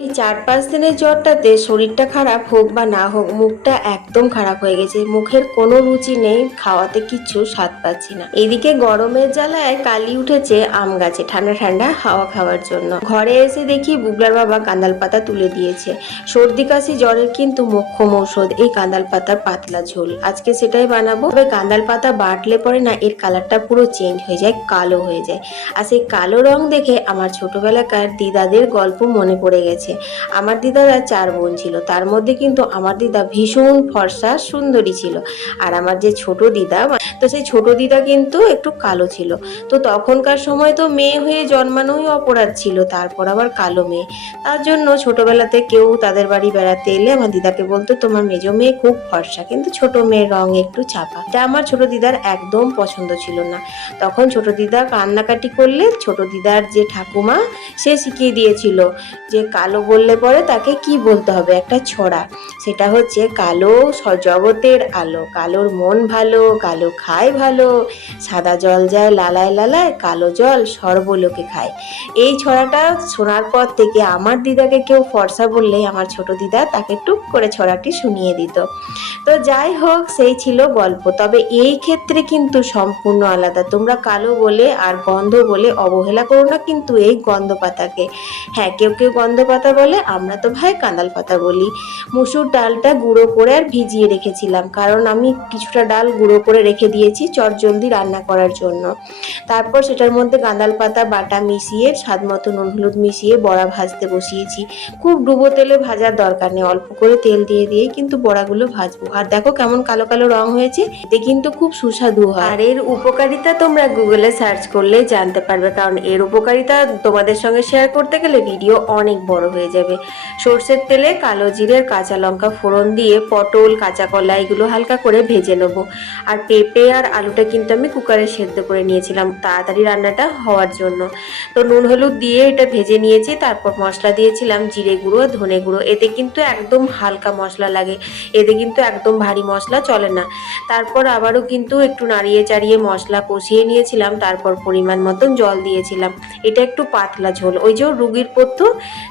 এই 4-5 দিনের জ্বরটাতে শরীরটা খারাপ হোক বা না হোক, মুখটা একদম খারাপ হয়ে গেছে। মুখের কোনো রুচি নেই, খাওয়াতে কিচ্ছু স্বাদ পাচ্ছি না। এদিকে গরমের জ্বালায় কালি উঠেছে আম গাছে ঠান্ডা ঠান্ডা হাওয়া খাওয়ার জন্য। ঘরে এসে দেখি বুগলার বাবা কাঁদাল পাতা তুলে দিয়েছে। সর্দি কাশি জ্বরের কিন্তু মোক্ষম ঔষধ এই কাঁদাল পাতার পাতলা ঝোল। আজকে সেটাই বানাবো। তবে কাঁদাল পাতা বাটলে পরে না এর কালারটা পুরো চেঞ্জ হয়ে যায়, কালো হয়ে যায়। আর সেই কালো রং দেখে আমার ছোটবেলাকার দিদাদের গল্প মনে পড়ে গেছে। আমার দিদারা 4 বোন ছিল, তার মধ্যে কিন্তু আমার দিদা ভীষণ ফর্সা সুন্দরী ছিল। আর আমার যে ছোট দিদা, তো সেই ছোট দিদা কিন্তু একটু কালো ছিল। তো তখনকার সময় তো মেয়ে হয়ে জন্মানোই অপরাধ ছিল, তারপর আবার কালো মেয়ে। তার জন্য ছোটবেলাতে কেউ তাদের বাড়ি বেড়াতে এলে আমার দিদাকে বলতো, তোমার মেজো মেয়ে খুব ফর্সা, কিন্তু ছোট মেয়ের রং একটু চাপা। এটা আমার ছোট দিদার একদম পছন্দ ছিল না। তখন ছোট দিদা কান্নাকাটি করলে ছোট দিদার যে ঠাকুমা, সে শিখিয়ে দিয়েছিল যে কালো বললে পরে তাকে কি বলতে হবে, একটা ছড়া। সেটা হচ্ছে, কালো জগতের আলো, কালোর মন ভালো, কালো খায় ভালো, সাদা জল যায় লালায় লালায়, কালো জল সর্বলোকে খায়। এই ছড়াটা শোনার পর থেকে আমার দিদাকে কেউ ফর্সা বললেই আমার ছোট দিদা তাকে টুক করে ছড়াটি শুনিয়ে দিত। তো যাই হোক, সেই ছিল গল্প। তবে এই ক্ষেত্রে কিন্তু সম্পূর্ণ আলাদা। তোমরা কালো বলে আর গন্ধ বলে অবহেলা করো না কিন্তু এই গন্ধ পাতাকে। হ্যাঁ, কেউ কেউ গন্ধ পাতা বলে, আমরা তো ভাই কাঁদাল পাতা বলি। মুসুর ডালটা গুঁড়ো করে আর ভিজিয়ে রেখেছিলাম, কারণ আমি কিছুটা ডাল গুঁড়ো করে রেখে দিয়েছি চটজলদি রান্না করার জন্য। তারপর সেটার মধ্যে কাঁদাল পাতা বাটা মিশিয়ে স্বাদ মতো নুন হলুদ মিশিয়ে বড়া ভাজতে বসিয়েছি। খুব ডুবো তেলে ভাজার দরকার নেই, অল্প করে তেল দিয়ে দিয়ে কিন্তু বড়াগুলো ভাজবো। আর দেখো কেমন কালো কালো রং হয়েছে, এতে কিন্তু খুব সুস্বাদু হয়। আর এর উপকারিতা তোমরা গুগলে সার্চ করলে জানতে পারবে, কারণ এর উপকারিতা তোমাদের সঙ্গে শেয়ার করতে গেলে ভিডিও অনেক বড় হয়ে যাবে। সর্ষের তেলে কালো জিরে কাঁচা লঙ্কা ফোড়ন দিয়ে পটল কাঁচা কলা এগুলো হালকা করে ভেজে নেবো। আর পেঁপে আর আলুটা কিন্তু আমি কুকারে সেদ্ধ করে নিয়েছিলাম তাড়াতাড়ি রান্নাটা হওয়ার জন্য। তো নুন হলুদ দিয়ে এটা ভেজে নিয়েছি। তারপর মশলা দিয়েছিলাম জিরে গুঁড়ো ধনে গুঁড়ো। এতে কিন্তু একদম হালকা মশলা লাগে, এতে কিন্তু একদম ভারী মশলা চলে না। তারপর আবারও কিন্তু একটু নাড়িয়ে চাড়িয়ে মশলা কষিয়ে নিয়েছিলাম। তারপর পরিমাণ মতন জল দিয়েছিলাম। এটা একটু পাতলা ঝোল, ওই যে রুগীর পথ্য।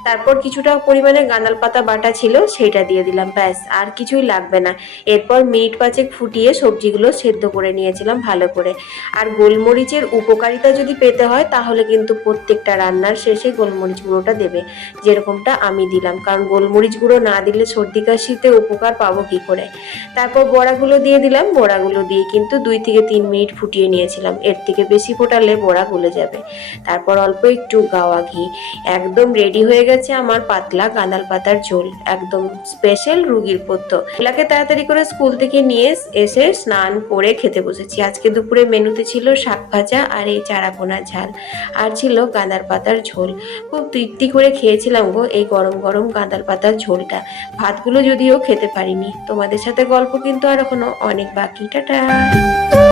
তারপর কিছুটা পরিমাণে গাঁদাল পাতা বাটা ছিল, সেটা দিয়ে দিলাম, ব্যাস আর কিছুই লাগবে না। এরপর মিনিট 5 ফুটিয়ে সবজিগুলো সেদ্ধ করে নিয়েছিলাম ভালো করে। আর গোলমরিচের উপকারিতা যদি পেতে হয় তাহলে কিন্তু প্রত্যেকটা রান্নার শেষে গোলমরিচ গুঁড়োটা দেবে, যেরকমটা আমি দিলাম, কারণ গোলমরিচ গুঁড়ো না দিলে সর্দি কাশিতে উপকার পাবো কি করে। তারপর বড়াগুলো দিয়ে দিলাম। বড়াগুলো দিয়ে কিন্তু 2 থেকে 3 মিনিট ফুটিয়ে নিয়েছিলাম, এর থেকে বেশি ফোটালে বড়া গলে যাবে। তারপর অল্প একটু গাওয়া ঘি। একদম রেডি হয়ে গেছে আমার পাতলা কাঁদাল পাতার ঝোল, একদম স্পেশাল রুগীর পথ্য। ওলাকে তাড়াতাড়ি করে স্কুল থেকে নিয়ে এসে স্নান করে খেতে বসেছি। আজকে দুপুরে মেনুতে ছিল শাক ভাজা আর এই চারাপোনার ঝাল, আর ছিল গাঁদাল পাতার ঝোল। খুব তৃপ্তি করে খেয়েছিলাম গো এই গরম গরম গাঁদাল পাতার ঝোলটা। ভাতগুলো যদিও খেতে পারিনি। তোমাদের সাথে গল্প কিন্তু আর এখনো অনেক বাকি। টাটা।